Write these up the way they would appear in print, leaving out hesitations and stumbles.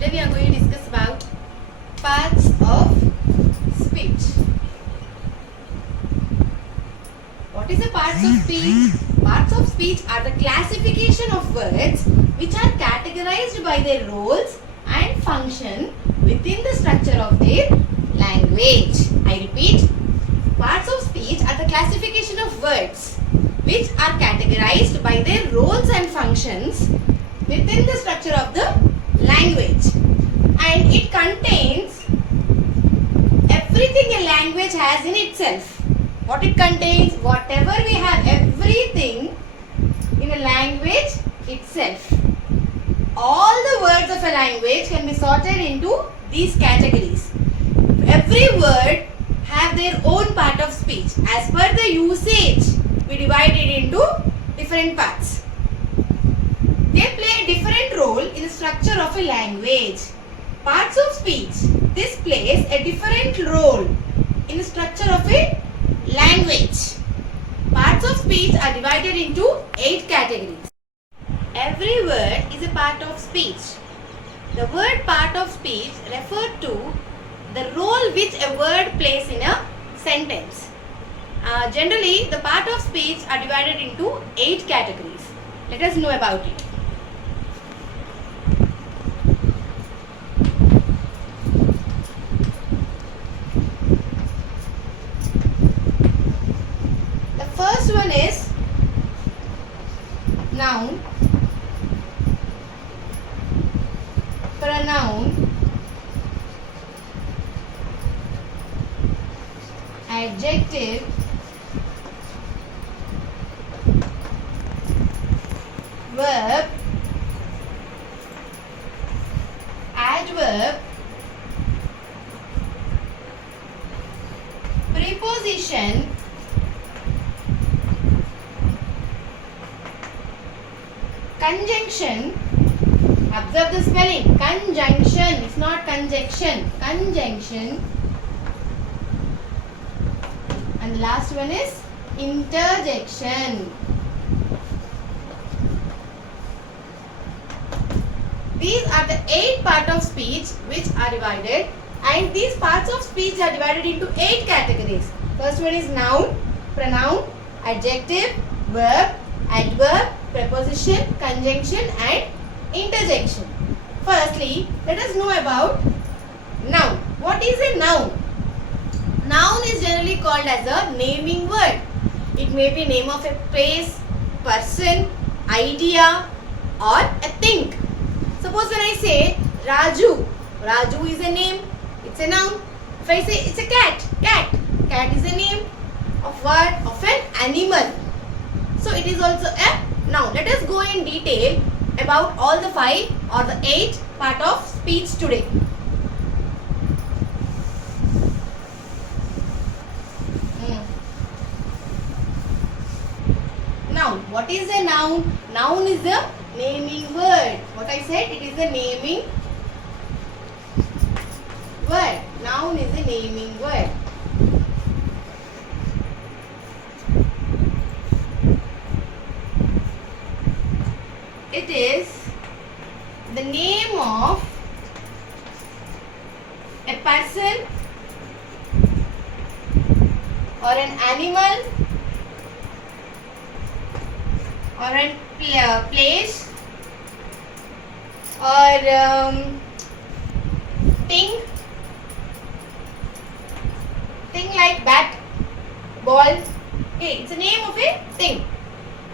Today we are going to discuss about parts of speech. What is the parts of speech? Parts of speech are the classification of words which are categorized by their roles and function within the structure of their language. I repeat, parts of speech are the classification of words which are categorized by their roles and functions within the structure of the language, and it contains everything a language has in itself. What it contains? Whatever we have, everything in a language itself. All the words of a language can be sorted into these categories. Every word have their own part of speech. As per the usage, we divide it into different parts. They play a different role in the structure of a language. Parts of speech, this plays a different role in the structure of a language. Parts of speech are divided into 8 categories. Every word is a part of speech. The word part of speech refers to the role which a word plays in a sentence. Generally, the part of speech are divided into 8 categories. Let us know about it. The first one is noun, pronoun, adjective, verb, adverb, preposition, conjunction. Observe the spelling. Conjunction. It's not conjunction. Conjunction. And the last one is interjection. These are the 8 parts of speech which are divided, and these parts of speech are divided into 8 categories. First one is noun, pronoun, adjective, verb, adverb, preposition, conjunction and interjection. Firstly, let us know about noun. What is a noun? Noun is generally called as a naming word. It may be name of a place, person, idea or a thing. Suppose when I say Raju, Raju is a name, it's a noun. If I say it's a cat, cat is a name of what? Of an animal. So it is also a noun. Let us go in detail about all the 5 or the 8 part of speech today. Noun. What is a noun? Noun is a naming word. What I said, it is a naming word. Noun is a naming word. It is the name of a person or an animal or a place or thing like bat, ball. Okay, it's a name of a thing.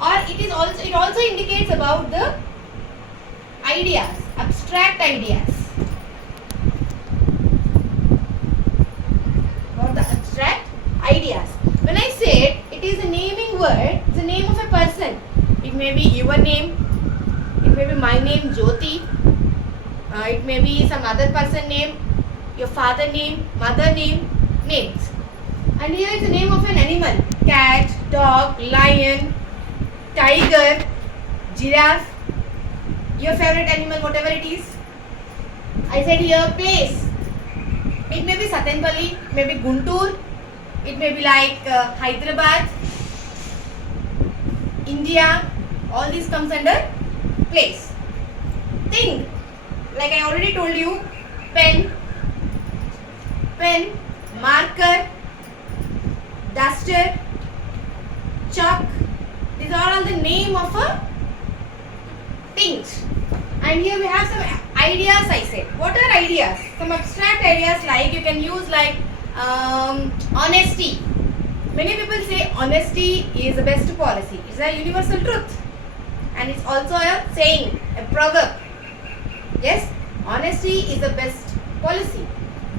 Or it also indicates about the ideas, abstract ideas. About the abstract ideas. When I say it is a naming word, it's a name of a person. It may be your name, it may be my name Jyoti, it may be some other person name, your father name, mother name, names. And here is the name of an animal: cat, dog, lion, tiger, giraffe, your favorite animal, whatever it is. I said here place. It may be Satanpalli, it may be Guntur, it may be like Hyderabad, India. All these comes under place. Thing. like I already told you, pen, marker, duster, chalk. These are all the name of a things. And here we have some ideas, I said. What are ideas? Some abstract ideas like you can use like honesty. Many people say honesty is the best policy. It's a universal truth. And it's also a saying, a proverb. Yes, honesty is the best policy.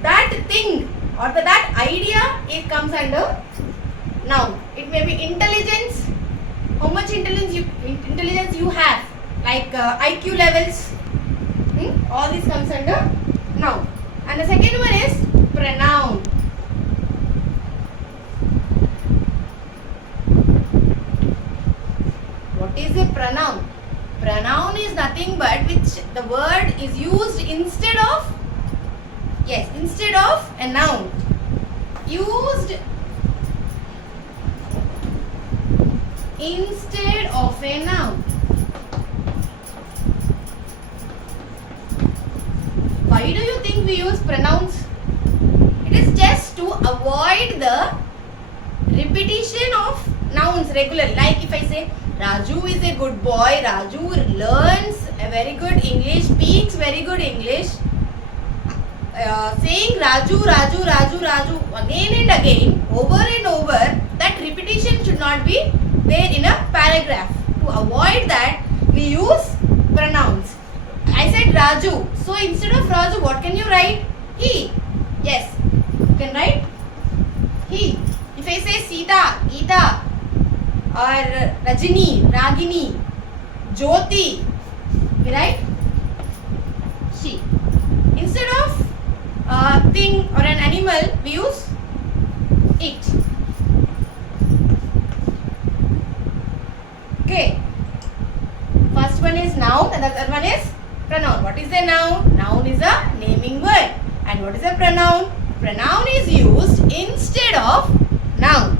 That thing or that idea, it comes under noun. It may be intelligence. How much intelligence you have, like IQ levels. All this comes under noun. And the second one is pronoun. What is a pronoun? Pronoun is nothing but which the word is used instead of, yes, instead of a noun. Used instead of a noun. Why do you think we use pronouns? It is just to avoid the repetition of nouns regularly. Like if I say Raju is a good boy, Raju learns a very good English, speaks very good English. Saying Raju again and again, over and over, that repetition should not be there in a paragraph. To avoid that, we use pronouns. I said Raju. So instead of Raju, what can you write? He. Yes. You can write he. If I say Sita, Geeta, or Rajini, Ragini, Jyoti, we write she. Instead of a thing or an animal, we use it. Okay. First one is noun and the other one is pronoun. What is a noun? Noun is a naming word. And what is a pronoun? Pronoun is used instead of noun.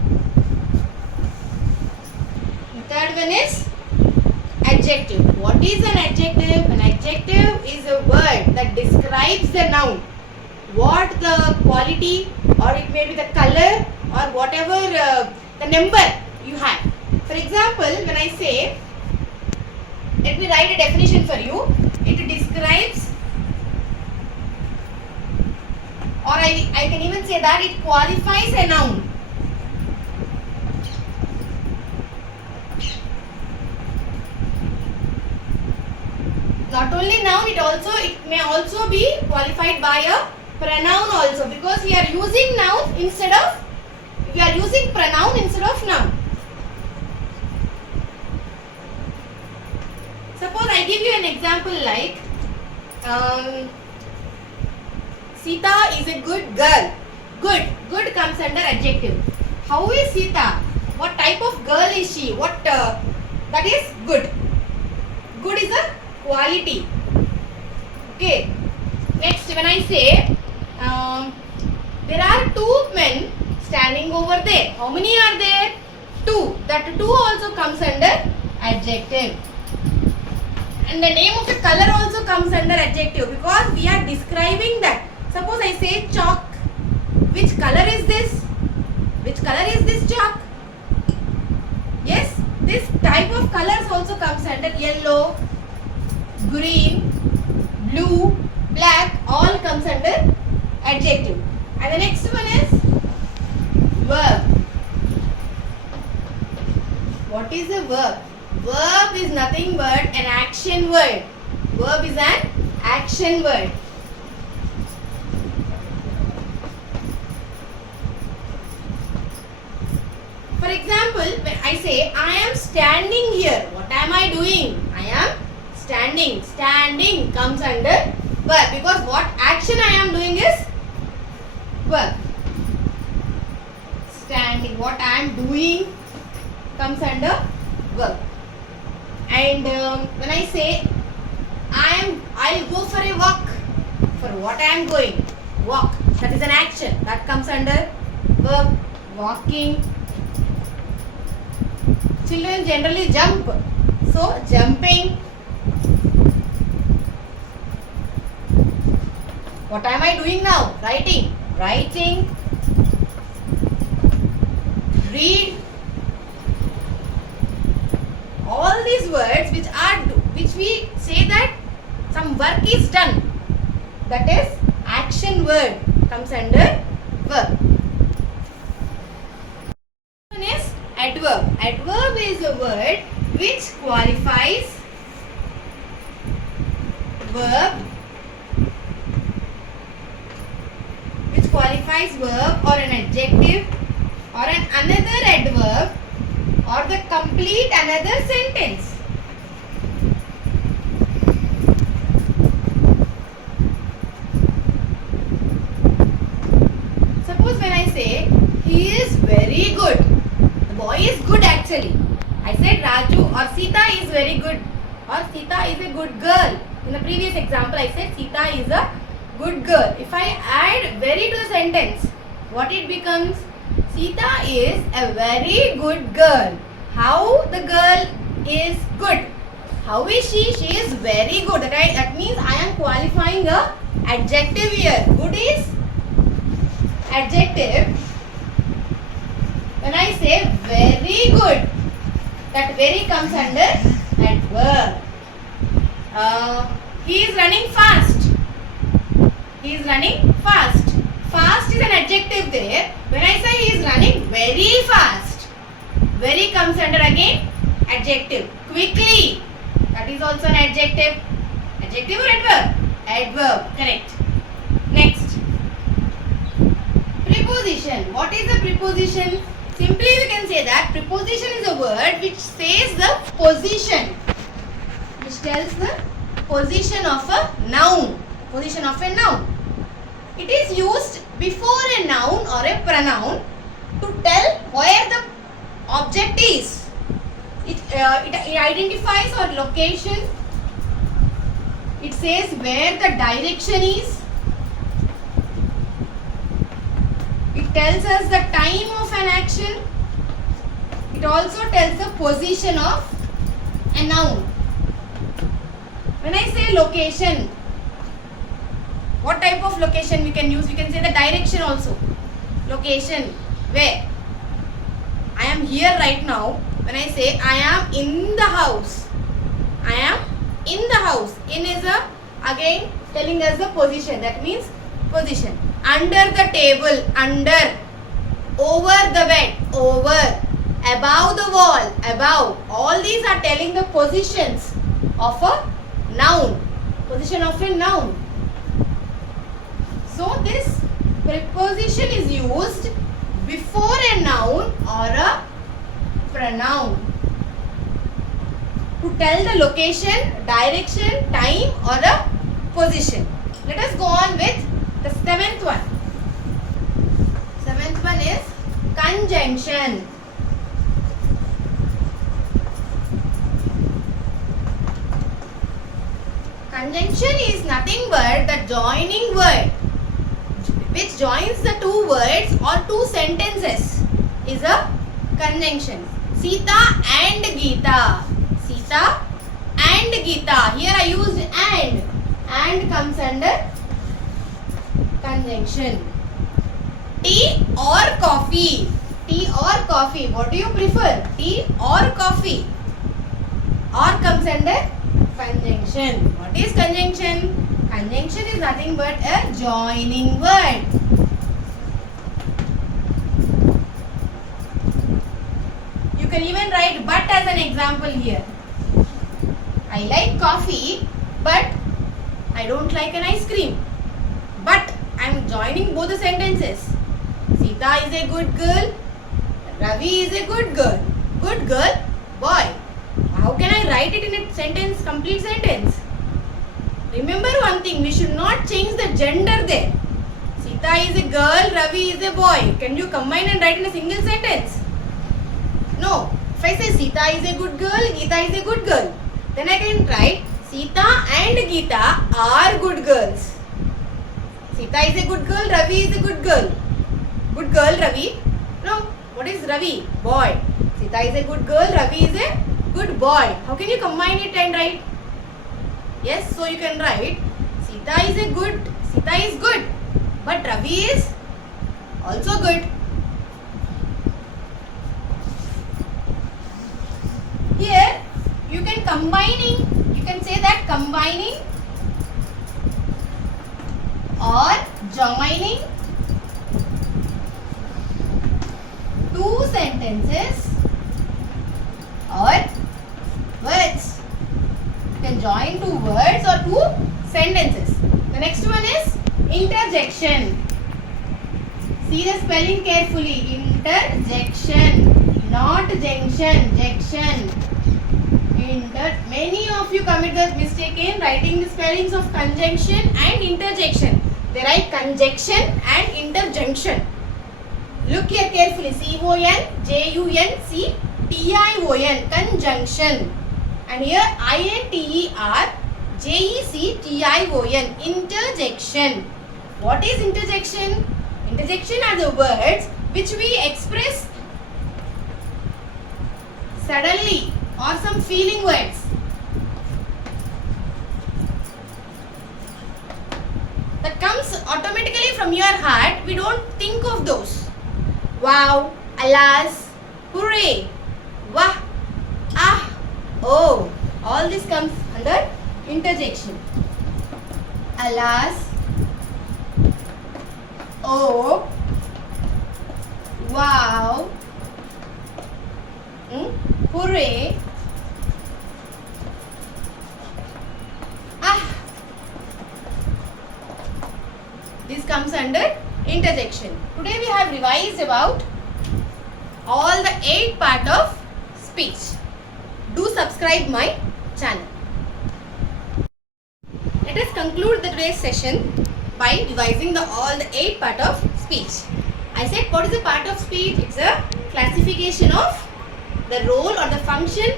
The third one is adjective. What is an adjective? An adjective is a word that describes the noun. What the quality, or it may be the color, or whatever the number you have. For example, when I say, let me write a definition for you. It describes, or I can even say that it qualifies a noun. Not only noun, it may also be qualified by a pronoun also, because we are using noun instead of, we are using pronoun instead of noun. Suppose I give you an example like Sita is a good girl. Good comes under adjective. How is Sita? What type of girl is she? What that is good. Good is a quality. Okay. Next, when I say there are two men standing over there. How many are there? Two. That two also comes under adjective. And the name of the color also comes under adjective, because we are describing that. Suppose I say chalk. Which color is this? Which color is this chalk? Yes, this type of colors also comes under yellow, green, blue, black, all comes under adjective. And the next one is verb. What is a verb? Verb is nothing but an action word. Verb is an action word. For example, when I say I am standing here, what am I doing? I am standing. Standing comes under verb, because what action I am doing is verb. Standing, what I am doing comes under verb. And when I say I'll go for a walk, for what I am going, walk, that is an action, that comes under verb. Walking. Children generally jump, so jumping. What am I doing now? Writing. Writing. Read. All these words which we say that some work is done. That is action word comes under verb. One is adverb. Adverb is a word which qualifies verb, or an adjective or another adverb or the complete another sentence. Suppose when I say he is very good, the boy is good actually. I said Raju or Sita is very good or Sita is a good girl. In the previous example I said Sita is a good girl. If I add very to the sentence, what it becomes? Sita is a very good girl. How the girl is good? How is she? She is very good. That means I am qualifying a adjective here. Good is adjective. When I say very good, that very comes under adverb. He is running fast. He is running fast. Fast is an adjective there. When I say he is running very fast, very comes under again adjective. Quickly, that is also an adjective. Adjective or adverb? Adverb, correct. Next, preposition. What is a preposition? Simply we can say that preposition is a word which says the position, which tells the position of a noun. Position of a noun. It is used before a noun or a pronoun to tell where the object is. It identifies our location. It says where the direction is. It tells us the time of an action. It also tells the position of a noun. When I say location, what type of location we can use? We can say the direction also. Location, where? I am here right now. When I say I am in the house, I am in the house. In is again telling us the position. That means position. Under the table, under. Over the bed, over. Above the wall, above. All these are telling the positions of a noun. Position of a noun. So this preposition is used before a noun or a pronoun to tell the location, direction, time or a position. Let us go on with the seventh one. Seventh one is conjunction. Conjunction is nothing but the joining word which joins the two words or two sentences is a conjunction. Sita and Geeta. Sita and Geeta. Here I used and. And comes under conjunction. Tea or coffee. Tea or coffee. What do you prefer? Tea or coffee? Or comes under conjunction. What is conjunction? Conjunction is nothing but a joining word. You can even write but as an example here. I like coffee but I don't like an ice cream. But I am joining both the sentences. Sita is a good girl. Ravi is a good girl. Good girl, boy. How can I write it in a sentence, complete sentence? Remember one thing, we should not change the gender there. Sita is a girl, Ravi is a boy. Can you combine and write in a single sentence? No. If I say Sita is a good girl, Geeta is a good girl, then I can write Sita and Geeta are good girls. Sita is a good girl, Ravi is a good girl. Good girl, Ravi. No. What is Ravi? Boy. Sita is a good girl, Ravi is a good boy. How can you combine it and write? Yes, so you can write Sita is good, but Ravi is also good. Here you can say that combining or joining two sentences or words. You can join two words or two sentences. The next one is interjection. See the spelling carefully. Interjection, not junction. Junction. Many of you commit the mistake in writing the spellings of conjunction and interjection. They write conjunction and interjunction. Look here carefully. C-O-N-J-U-N-C-T-I-O-N. Conjunction. And here I-N-T-E-R-J-E-C-T-I-O-N. Interjection. What is interjection? Interjection are the words which we express suddenly or some feeling words. That comes automatically from your heart. We don't think of those. Wow, alas, hooray, wah, ah, oh. All this comes under interjection. Alas, oh, wow, hooray, ah. This comes under interjection. Today we have revised about all the 8 parts of speech. Do subscribe my channel. Let us conclude the today's session by revising all the 8 parts of speech. I said what is a part of speech? It's a classification of the role or the function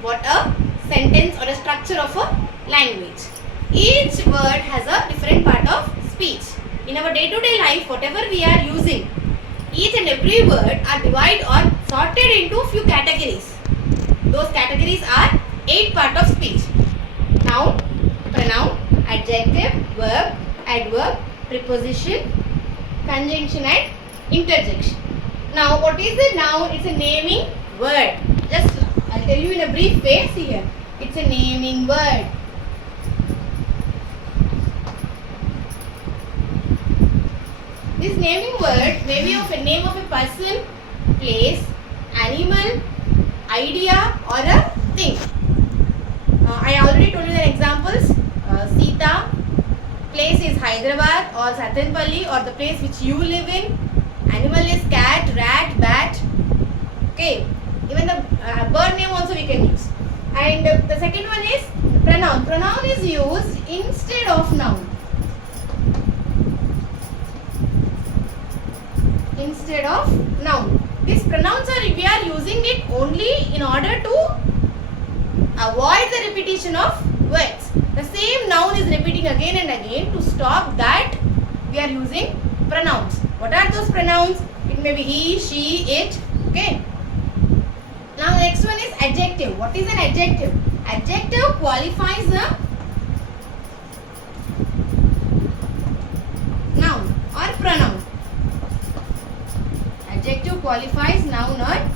what a sentence or a structure of a language. Each word has a different part of speech. In our day-to-day life, whatever we are using, each and every word are divided or sorted into few categories. Those categories are 8 parts of speech. Noun, pronoun, adjective, verb, adverb, preposition, conjunction and interjection. Now, what is the noun? It's a naming word. Just I'll tell you in a brief way. See here. It's a naming word. This naming word may be of a name of a person, place, animal, idea or a thing. I already told you the examples. Sita, place is Hyderabad or Satanpalli or the place which you live in. Animal is cat, rat, bat. Okay. Even the bird name also we can use. And the second one is pronoun. Pronoun is used instead of noun. Instead of noun. These pronouns we are using it only in order to avoid the repetition of words. The same noun is repeating again and again. To stop that, we are using pronouns. What are those pronouns? It may be he, she, it. Okay. Now the next one is adjective. What is an adjective? Adjective qualifies a noun or pronoun. Adjective qualifies noun or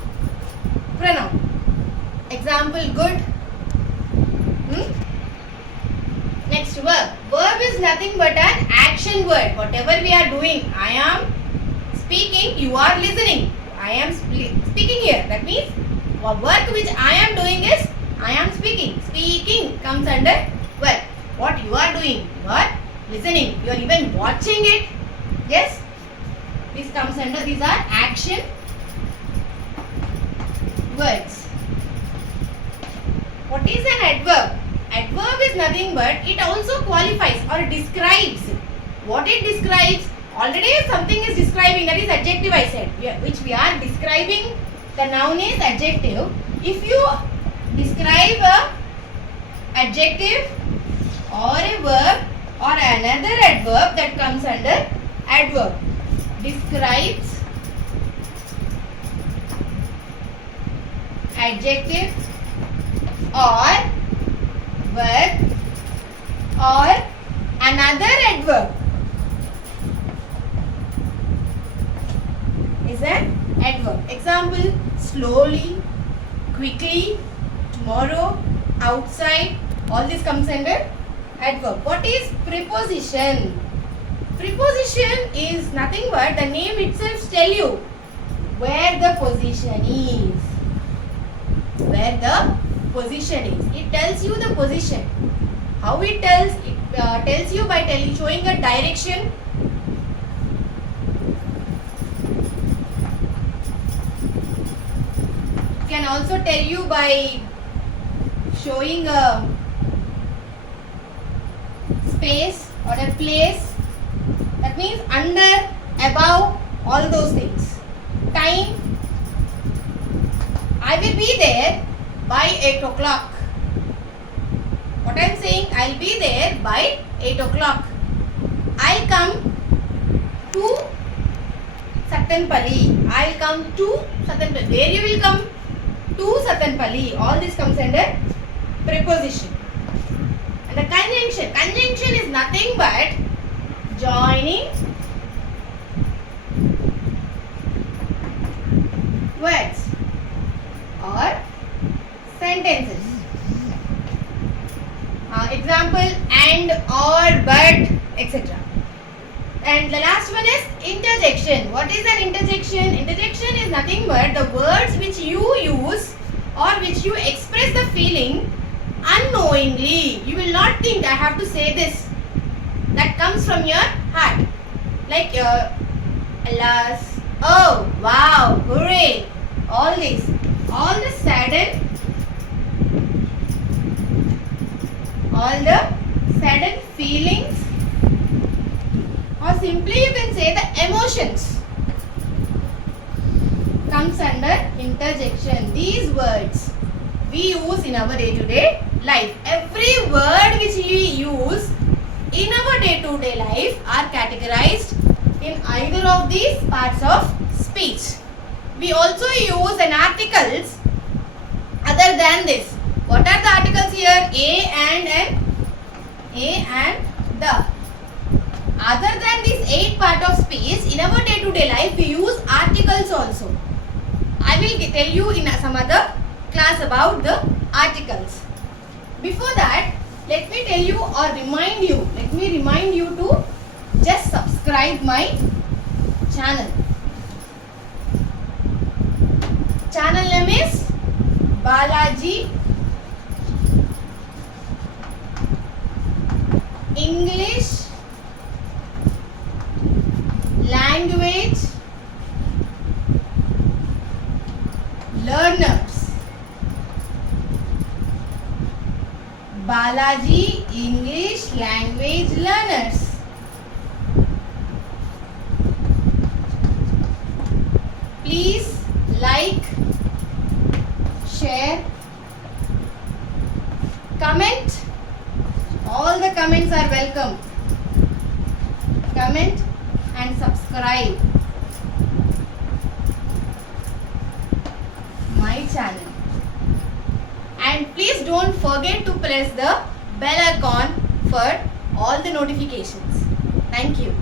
pronoun. Example, good. Next, verb. Verb is nothing but an action word. Whatever we are doing, I am speaking, you are listening. I am speaking here. That means work which I am doing is I am speaking. Speaking comes under verb. What you are doing? You are listening. You are even watching it. Yes? This comes under, these are action words. What is an adverb? Adverb is nothing but it also qualifies or describes. What it describes? Already something is describing, that is adjective I said, which we are describing. The noun is adjective. If you describe a adjective or a verb or another adverb, that comes under adverb. Describes, adjective or verb or Another adverb is an adverb. Example, slowly, quickly, tomorrow, outside. All this comes under adverb. What is preposition? Preposition is nothing but the name itself tell you where the position is. Where the position is. It tells you the position. How it tells? It tells you by showing a direction. It can also tell you by showing a space or a place. That means under, above, all those things. Time. I will be there by 8 o'clock. What I am saying, I will be there by 8 o'clock. I will come to Sattanpalli. I will come to Sattanpalli. Where you will come? To Sattanpalli. All this comes under preposition. And the conjunction. Conjunction is nothing but joining words or sentences. Example, and, or, but, etc. And the last one is interjection. What is an interjection? Interjection is nothing but the words which you use or which you express the feeling unknowingly. You will not think I have to say this. That comes from your heart. Like alas, oh, wow, hooray, all this. All the sudden feelings, or simply you can say the emotions, comes under interjection. These words we use in our day-to-day life. Every word which we use in our day-to-day life are categorized in either of these parts of speech. We also use an articles other than this. What are the articles here? A and the. Other than this 8 part of speech, in our day-to-day life we use articles also. I will tell you in some other class about the articles. Before that, let me tell you or remind you. Let me remind you to just subscribe my channel. Channel name is Balaji English Language Learners. Balaji English Language Learners. Please like, share, comment. All the comments are welcome. Comment and subscribe my channel. And please don't forget to press the bell icon for all the notifications. Thank you.